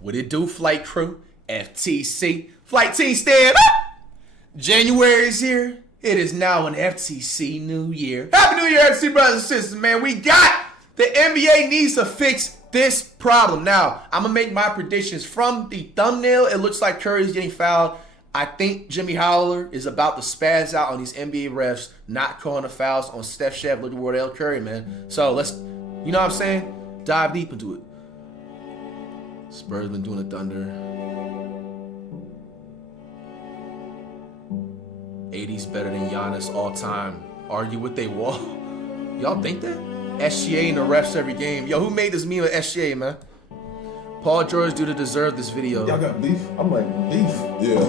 What it do, flight crew? FTC. Flight team stand up! January is here. It is now an FTC new year. Happy New Year, FTC brothers and sisters, man. We got the NBA needs to fix this problem. Now, I'm going to make my predictions. From the thumbnail, it looks like Curry's getting fouled. I think Jimmy Howler is about to spaz out on these NBA refs not calling the fouls on Steph Chef, looking Wardell Curry, man. So let's, you know what I'm saying? Dive deep into it. Spurs been doing the Thunder. 80's better than Giannis all time. Argue what they want. Y'all think that? SGA and the refs every game. Yo, who made this meme with SGA, man? Paul George do to deserve this video. Y'all got beef? I'm like, beef? Yeah.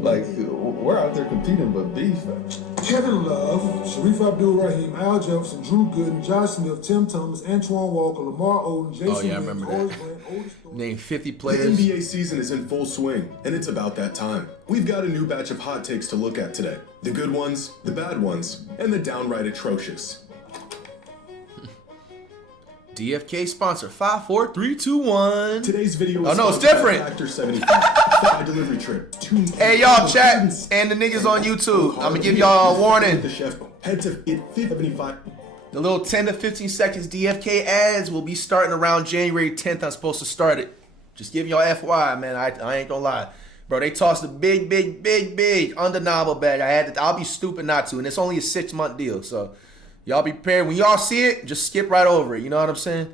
Like, we're out there competing, but beef. Kevin Love, Sharif Abdul-Rahim, Al Jefferson, Drew Gooden, Josh Smith, Tim Thomas, Antoine Walker, Lamar Odom, Jason Oh, yeah, I remember that. Name 50 players. The NBA season is in full swing, and it's about that time. We've got a new batch of hot takes to look at today. The good ones, the bad ones, and the downright atrocious. DFK sponsor. 5, 4, 3, 2, 1. Today's video is oh no, it's different. Factor 75. Delivery trip. Hey y'all, chat and the niggas on YouTube. I'm gonna give y'all a warning. The chef head to 75. The little 10 to 15 seconds DFK ads will be starting around January 10th. I'm supposed to start it. Just giving y'all FYI, man. I ain't gonna lie, bro. They tossed a big, undeniable bag. I'll be stupid not to, and it's only a 6-month deal, so. Y'all be prepared. When y'all see it, just skip right over it. You know what I'm saying?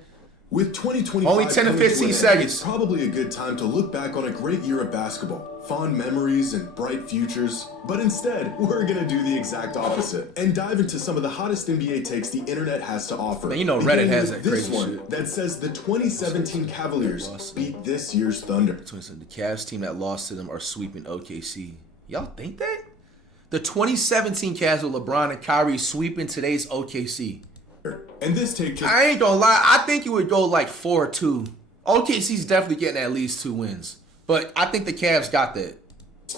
With 2025 only 10 to 15 seconds. It's probably a good time to look back on a great year of basketball. Fond memories and bright futures. But instead, we're going to do the exact opposite and dive into some of the hottest NBA takes the internet has to offer. Man, you know Reddit has that crazy shit. That says the 2017 Cavaliers beat this year's Thunder. The Cavs team that lost to them are sweeping OKC. Y'all think that? The 2017 Cavs with LeBron and Kyrie sweeping today's OKC. And this take just... I ain't gonna lie, I think it would go like 4-2. OKC's definitely getting at least 2 wins. But I think the Cavs got that.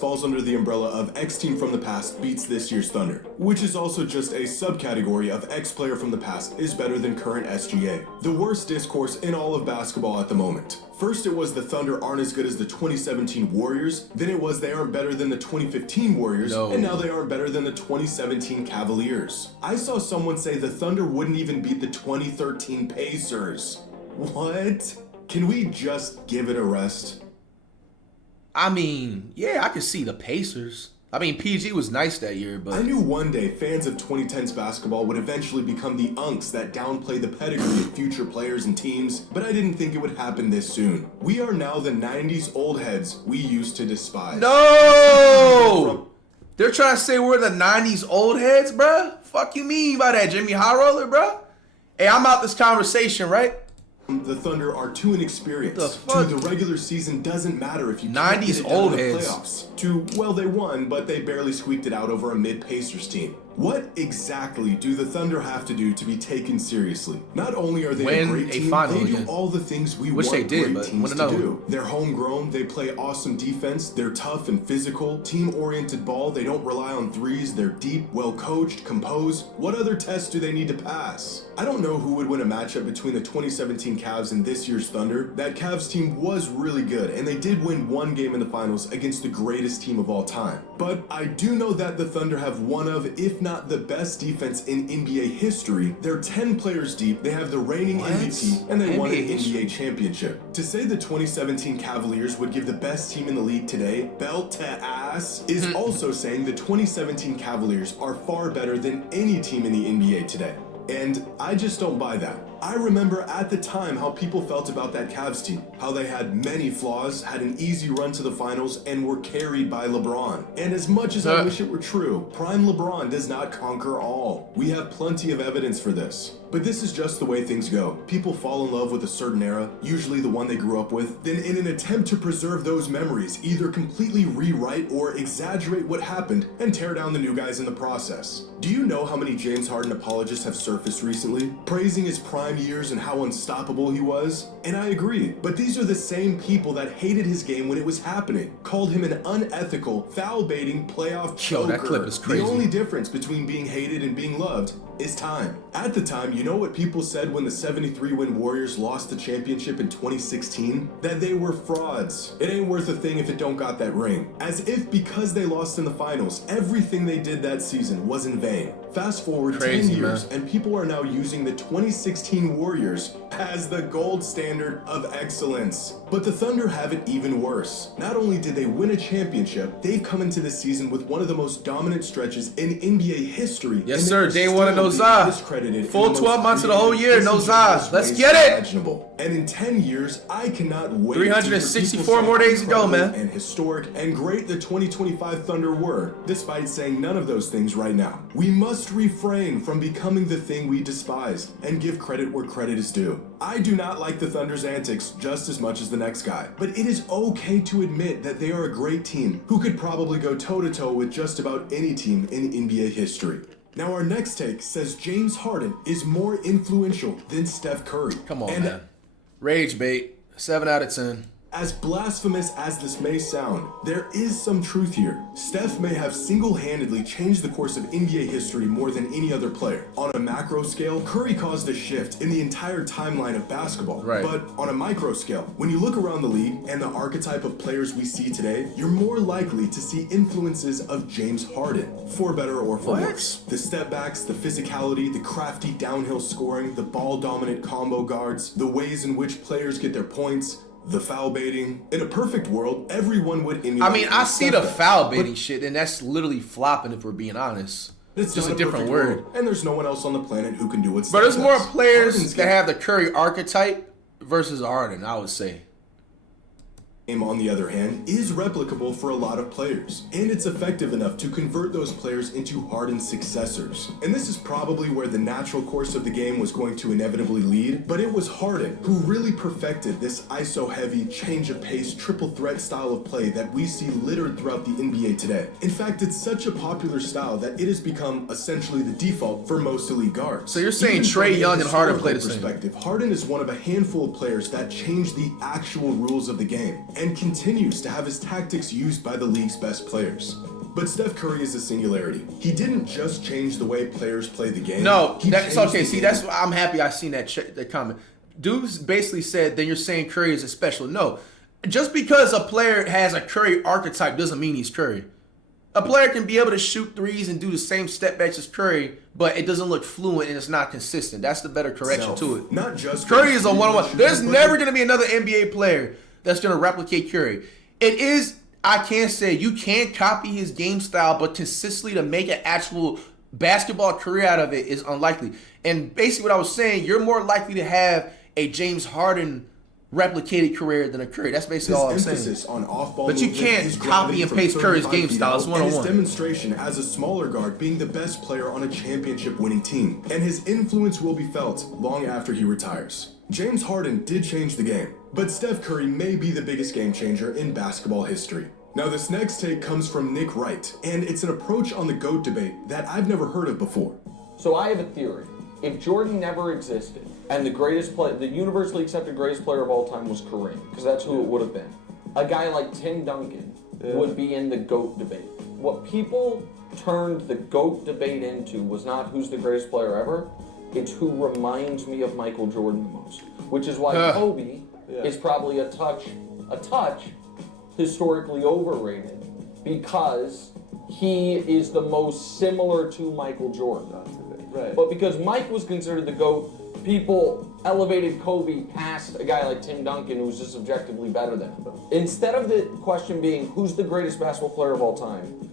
Falls under the umbrella of X team from the past beats this year's Thunder, which is also just a subcategory of X player from the past is better than current SGA. The worst discourse in all of basketball at the moment. First it was the Thunder aren't as good as the 2017 Warriors, then it was they aren't better than the 2015 Warriors, and now they aren't better than the 2017 Cavaliers. I saw someone say the Thunder wouldn't even beat the 2013 Pacers. What? Can we just give it a rest? I mean, yeah, I could see the Pacers. I mean, PG was nice that year, but... I knew one day fans of 2010s basketball would eventually become the unks that downplay the pedigree of future players and teams, but I didn't think it would happen this soon. We are now the 90s old heads we used to despise. No! They're trying to say we're the 90s old heads, bruh? Fuck you mean by that, Jimmy High Roller, bruh? Hey, I'm out this conversation, right? The Thunder are too inexperienced. To the regular season doesn't matter if you can't get it down old to the heads. Playoffs. Well, they won, but they barely squeaked it out over a mid-Pacers team. What exactly do the Thunder have to do to be taken seriously? Not only are they a great team, they do all the things we want great teams to do. They're homegrown, they play awesome defense, they're tough and physical, team-oriented ball, they don't rely on threes, they're deep, well-coached, composed. What other tests do they need to pass? I don't know who would win a matchup between the 2017 Cavs and this year's Thunder. That Cavs team was really good, and they did win one game in the finals against the greatest team of all time. But I do know that the Thunder have one of, if not the best defense in NBA history. They're 10 players deep, they have the reigning MVP, and they won an NBA championship. To say the 2017 Cavaliers would give the best team in the league today belt to ass is also saying the 2017 Cavaliers are far better than any team in the NBA today. And I just don't buy that. I remember at the time how people felt about that Cavs team, how they had many flaws, had an easy run to the finals, and were carried by LeBron. And as much as I wish it were true, prime LeBron does not conquer all. We have plenty of evidence for this. But this is just the way things go. People fall in love with a certain era, usually the one they grew up with, then in an attempt to preserve those memories, either completely rewrite or exaggerate what happened and tear down the new guys in the process. Do you know how many James Harden apologists have surfaced recently? Praising his prime 9 years and how unstoppable he was? And I agree, but these are the same people that hated his game when it was happening, called him an unethical, foul-baiting playoff choker. That clip is crazy. The only difference between being hated and being loved is time. At the time, you know what people said when the 73-win Warriors lost the championship in 2016? That they were frauds. It ain't worth a thing if it don't got that ring. As if because they lost in the finals, everything they did that season was in vain. Fast forward 10 years, and people are now using the 2016 Warriors as the gold standard of excellence. But the Thunder have it even worse. Not only did they win a championship, they've come into this season with one of the most dominant stretches in NBA history. Yes, sir. Day one of no Za. Full 12 months of the whole year, no Za. Let's get it. And in 10 years, I cannot wait. 364 more days to go, man. And historic and great the 2025 Thunder were, despite saying none of those things right now. We must refrain from becoming the thing we despise and give credit where credit is due. I do not like the Thunder's antics just as much as the next guy, but it is okay to admit that they are a great team who could probably go toe-to-toe with just about any team in NBA history. Now our next take says James Harden is more influential than Steph Curry. Come on, man. Rage bait. 7 out of 10. As blasphemous as this may sound, there is some truth here. Steph may have single-handedly changed the course of NBA history more than any other player. On a macro scale, Curry caused a shift in the entire timeline of basketball. Right. But on a micro scale, when you look around the league and the archetype of players we see today, you're more likely to see influences of James Harden, for better or for worse. The step backs, the physicality, the crafty downhill scoring, the ball-dominant combo guards, the ways in which players get their points, the foul baiting. In a perfect world, everyone would emulate. I mean, I see the foul baiting shit, and that's literally flopping if we're being honest. It's just a different word. World, and there's no one else on the planet who can do what. But there's more players that have the Curry archetype versus Harden, I would say. On the other hand, is replicable for a lot of players, and it's effective enough to convert those players into Harden's successors. And this is probably where the natural course of the game was going to inevitably lead, but it was Harden who really perfected this ISO-heavy, change-of-pace, triple-threat style of play that we see littered throughout the NBA today. In fact, it's such a popular style that it has become essentially the default for most elite guards. So you're saying Trae Young and Harden play the same? Harden is one of a handful of players that changed the actual rules of the game, and continues to have his tactics used by the league's best players. But Steph Curry is a singularity. He didn't just change the way players play the game. No, that's okay. See, that's why I'm happy I seen that comment. Dudes basically said, then you're saying Curry is a special. No, just because a player has a Curry archetype doesn't mean he's Curry. A player can be able to shoot threes and do the same step backs as Curry, but it doesn't look fluent and it's not consistent. That's the better correction to it. Not just Curry is a one-on-one. There's never going to be another NBA player that's going to replicate Curry. It is, I can't say, you can't copy his game style, but consistently to make an actual basketball career out of it is unlikely. And basically what I was saying, you're more likely to have a James Harden replicated career than a Curry. That's basically all I'm saying. On off-ball but you can't copy and paste Curry's game style. It's one-on-one. His demonstration as a smaller guard being the best player on a championship-winning team. And his influence will be felt long after he retires. James Harden did change the game, but Steph Curry may be the biggest game changer in basketball history. Now this next take comes from Nick Wright, and it's an approach on the GOAT debate that I've never heard of before. So I have a theory. If Jordan never existed, and the universally accepted greatest player of all time was Kareem, because that's who it would have been, a guy like Tim Duncan would be in the GOAT debate. What people turned the GOAT debate into was not who's the greatest player ever, it's who reminds me of Michael Jordan the most. Which is why Kobe is probably a touch historically overrated, because he is the most similar to Michael Jordan. Right. But because Mike was considered the GOAT, people elevated Kobe past a guy like Tim Duncan, who's just objectively better than him. Instead of the question being who's the greatest basketball player of all time,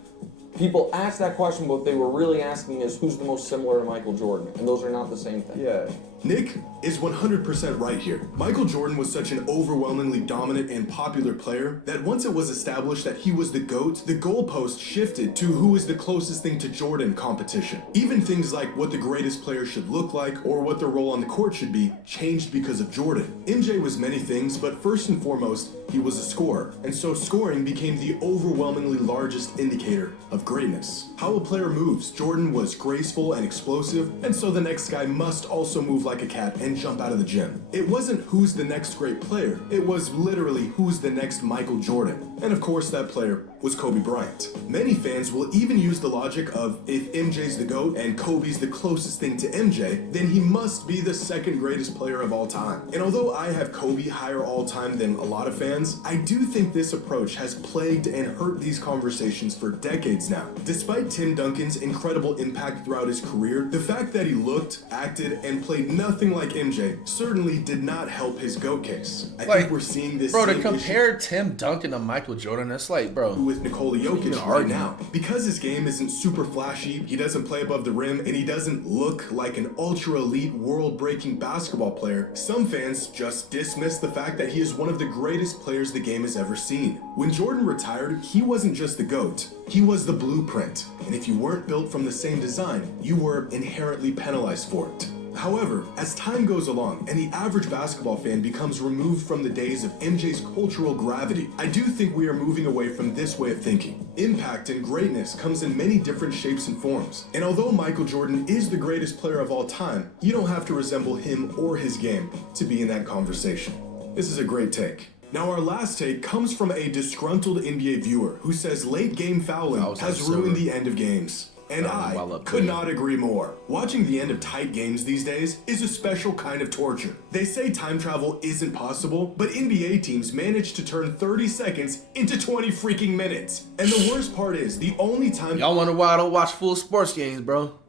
people ask that question, but what they were really asking is who's the most similar to Michael Jordan, and those are not the same thing. Yeah. Nick is 100% right here. Michael Jordan was such an overwhelmingly dominant and popular player that once it was established that he was the GOAT, the goalpost shifted to who is the closest thing to Jordan competition. Even things like what the greatest player should look like or what their role on the court should be changed because of Jordan. MJ was many things, but first and foremost, he was a scorer, and so scoring became the overwhelmingly largest indicator of greatness. How a player moves, Jordan was graceful and explosive, and so the next guy must also move like a cat and and jump out of the gym. It wasn't who's the next great player, it was literally who's the next Michael Jordan. And of course that player was Kobe Bryant. Many fans will even use the logic of if MJ's the GOAT and Kobe's the closest thing to MJ, then he must be the second greatest player of all time. And although I have Kobe higher all time than a lot of fans, I do think this approach has plagued and hurt these conversations for decades now. Despite Tim Duncan's incredible impact throughout his career, the fact that he looked, acted, and played nothing like MJ certainly did not help his GOAT case. I think we're seeing this bro, to compare Tim Duncan to Michael Jordan, that's like, bro, with Nikola Jokic right now. Because his game isn't super flashy, he doesn't play above the rim, and he doesn't look like an ultra-elite, world-breaking basketball player, some fans just dismiss the fact that he is one of the greatest players the game has ever seen. When Jordan retired, he wasn't just the GOAT, he was the blueprint. And if you weren't built from the same design, you were inherently penalized for it. However, as time goes along and the average basketball fan becomes removed from the days of MJ's cultural gravity, I do think we are moving away from this way of thinking. Impact and greatness comes in many different shapes and forms. And although Michael Jordan is the greatest player of all time, you don't have to resemble him or his game to be in that conversation. This is a great take. Now our last take comes from a disgruntled NBA viewer who says late game fouling has ruined the end of games. And I could not agree more. Watching the end of tight games these days is a special kind of torture. They say time travel isn't possible, but NBA teams manage to turn 30 seconds into 20 freaking minutes. And the worst part is, the only time— Y'all wonder why I don't watch full sports games, bro.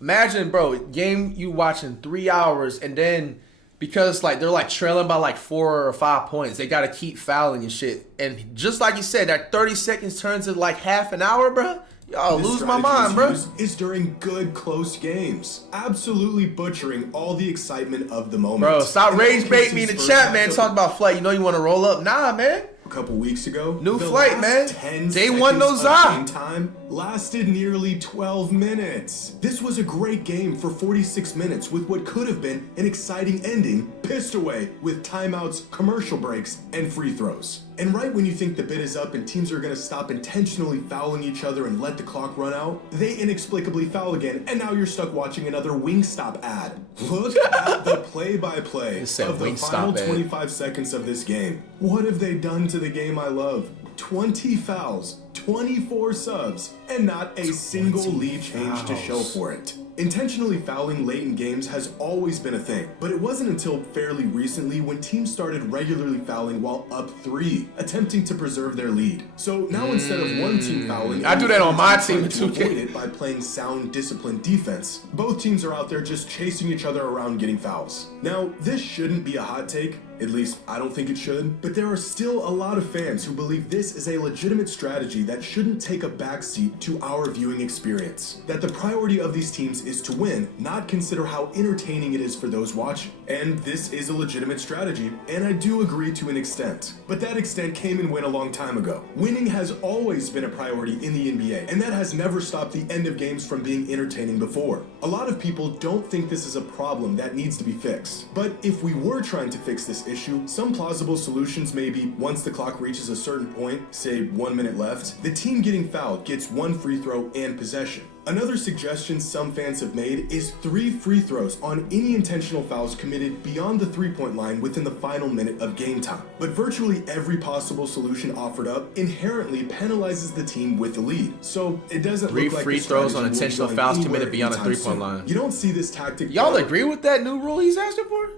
Imagine, bro, game you watching 3 hours and then because like they're like trailing by like 4 or 5 points, they gotta keep fouling and shit. And just like you said, that 30 seconds turns into like half an hour, bro. Y'all lose my mind, bro. Is during good, close games, absolutely butchering all the excitement of the moment. Bro, stop rage bait me in the chat, man. Talk about flight. You know you want to roll up? Nah, man. A couple weeks ago, new flight, man. Day one, no game time lasted nearly 12 minutes. This was a great game for 46 minutes with what could have been an exciting ending, pissed away with timeouts, commercial breaks, and free throws. And right when you think the bid is up and teams are going to stop intentionally fouling each other and let the clock run out, they inexplicably foul again, and now you're stuck watching another Wingstop ad. Look at the play-by-play of the final 25 seconds of this game. What have they done to the game I love? 20 fouls, 24 subs, and not a single lead change to show for it. Intentionally fouling late in games has always been a thing, but it wasn't until fairly recently when teams started regularly fouling while up 3, attempting to preserve their lead. So now instead of one team fouling, I do that on my team in 2K. Avoid it by playing sound, disciplined defense. Both teams are out there just chasing each other around getting fouls. Now, this shouldn't be a hot take. At least, I don't think it should. But there are still a lot of fans who believe this is a legitimate strategy that shouldn't take a backseat to our viewing experience. That the priority of these teams is to win, not consider how entertaining it is for those watching. And this is a legitimate strategy, and I do agree to an extent. But that extent came and went a long time ago. Winning has always been a priority in the NBA, and that has never stopped the end of games from being entertaining before. A lot of people don't think this is a problem that needs to be fixed. But if we were trying to fix this issue, some plausible solutions may be once the clock reaches a certain point, say 1 minute left, the team getting fouled gets 1 free throw and possession. Another suggestion some fans have made is 3 free throws on any intentional fouls committed beyond the 3-point line within the final minute of game time. But virtually every possible solution offered up inherently penalizes the team with the lead. So it doesn't look like 3 free throws on intentional fouls committed beyond the 3-point line. You don't see this tactic. Y'all agree with that new rule he's asking for?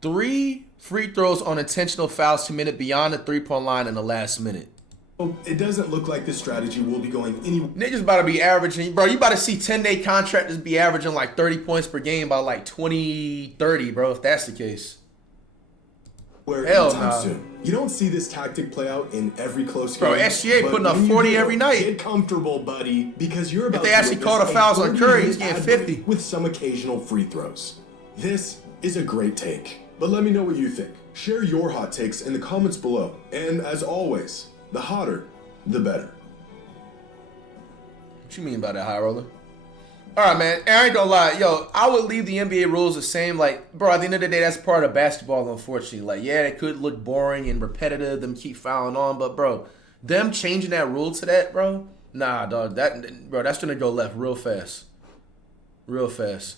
3 free throws on intentional fouls committed beyond the 3-point line in the last minute. It doesn't look like this strategy will be going anywhere. Niggas about to be averaging, bro. You about to see 10-day contractors be averaging like 30 points per game by like 2030, bro. If that's the case. Hell no. You don't see this tactic play out in every close game. Bro, SGA putting up 40 every night. Get comfortable, buddy, because you're about to. If they actually call the fouls on Curry, he's getting 50 with some occasional free throws. This is a great take, but let me know what you think. Share your hot takes in the comments below, and as always, the hotter, the better. What you mean by that, high roller? All right, man. I ain't gonna lie. Yo, I would leave the NBA rules the same. Like, bro, at the end of the day, that's part of basketball, unfortunately. Like, yeah, it could look boring and repetitive, them keep fouling on. But, bro, them changing that rule to that, bro, nah, dog. That's gonna go left real fast. Real fast.